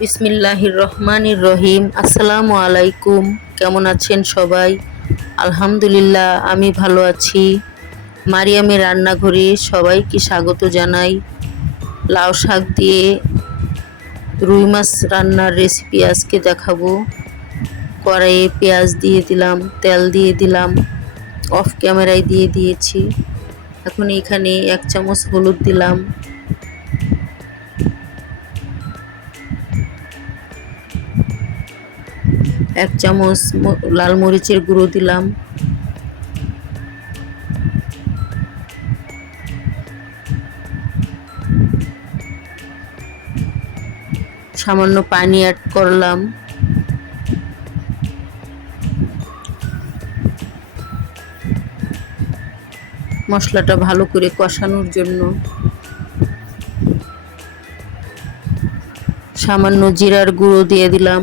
বিসমিল্লাহির রহমানির রহিম। আসসালামু আলাইকুম। কেমন আছেন সবাই? আলহামদুলিল্লাহ, আমি ভালো আছি। মারিয়ামের রান্নাঘরে সবাইকে স্বাগত জানাই। লাউ শাক দিয়ে রুই মাছ রান্নার রেসিপি আজকে দেখাবো। কড়াইয়ে পেঁয়াজ দিয়ে দিলাম, তেল দিয়ে দিলাম, অফ ক্যামেরায় দিয়ে দিয়েছি। এখন এখানে 1 চামচ হলুদ দিলাম, 1 চামচ লাল মরিচের গুঁড়ো দিলাম, সামান্য পানি অ্যাড করলাম। মশলাটা ভালো করে কষানোর জন্য সামান্য জিরার গুঁড়ো দিয়ে দিলাম।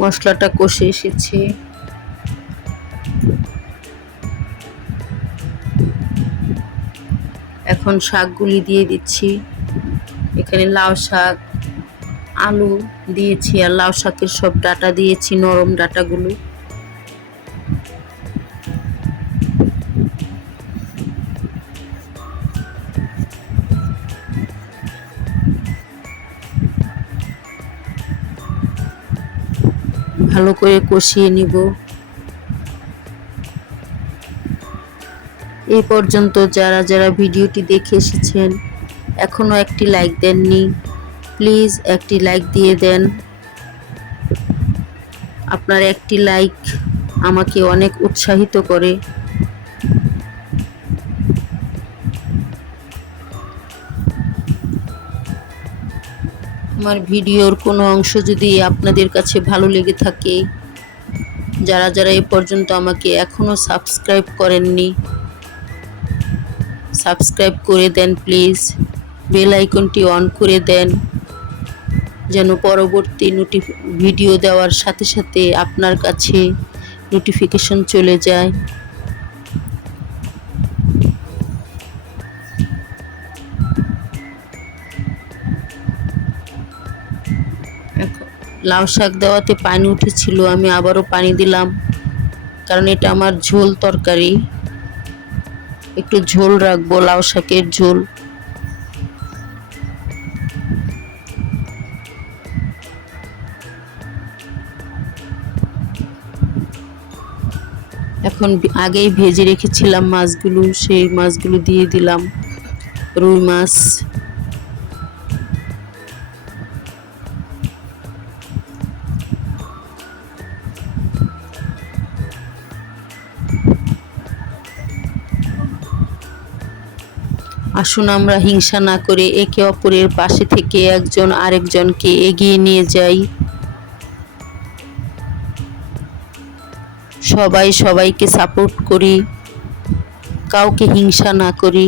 মশলাটা কষে এসেছে। এখন শাকগুলি দিয়ে দিচ্ছি। এখানে লাউ শাক, আলু দিয়েছি আর লাউ শাকের সব ডাটা দিয়েছি, নরম ডাটাগুলো। ভালো করে কষিয়ে নিব। এই পর্যন্ত যারা যারা ভিডিওটি দেখে এসেছেন এখনো একটি লাইক দেননি, প্লিজ একটি লাইক দিয়ে দেন। আপনার একটি লাইক আমাকে অনেক উৎসাহিত করে। আমার ভিডিওর কোনো অংশ যদি আপনাদের কাছে ভালো লেগে থাকে, যারা যারা এ পর্যন্ত আমাকে এখনো সাবস্ক্রাইব করেননি, সাবস্ক্রাইব করে দেন প্লিজ। বেল আইকনটি অন করে দেন যেন পরবর্তী ভিডিও দেওয়ার সাথে সাথে আপনার কাছে নোটিফিকেশন চলে যায়। লাউ শাক দেওয়াতে পানি উঠেছিল, আমি আবারও পানি দিলাম, কারণ এটা আমার ঝোল তরকারি, একটু ঝোল রাখবো, লাউ শাকের ঝোল। এখন আগেই ভেজে রেখেছিলাম মাছগুলো, সেই মাছগুলো দিয়ে দিলাম, রুই মাছ। আসুন আমরা হিংসা না করে একে অপরের পাশে থেকে একজন আরেকজনকে এগিয়ে নিয়ে যাই। সবাই সবাইকে সাপোর্ট করি, কাউকে হিংসা না করি।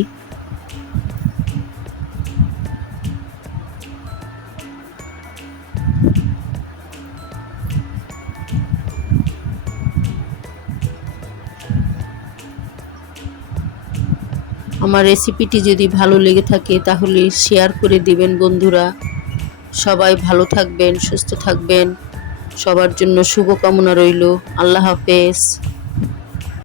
আমার রেসিপিটি যদি ভালো লেগে থাকে তাহলে শেয়ার করে দিবেন বন্ধুরা। সবাই ভালো থাকবেন, সুস্থ থাকবেন, সবার জন্য শুভকামনা রইল। আল্লাহ হাফেজ।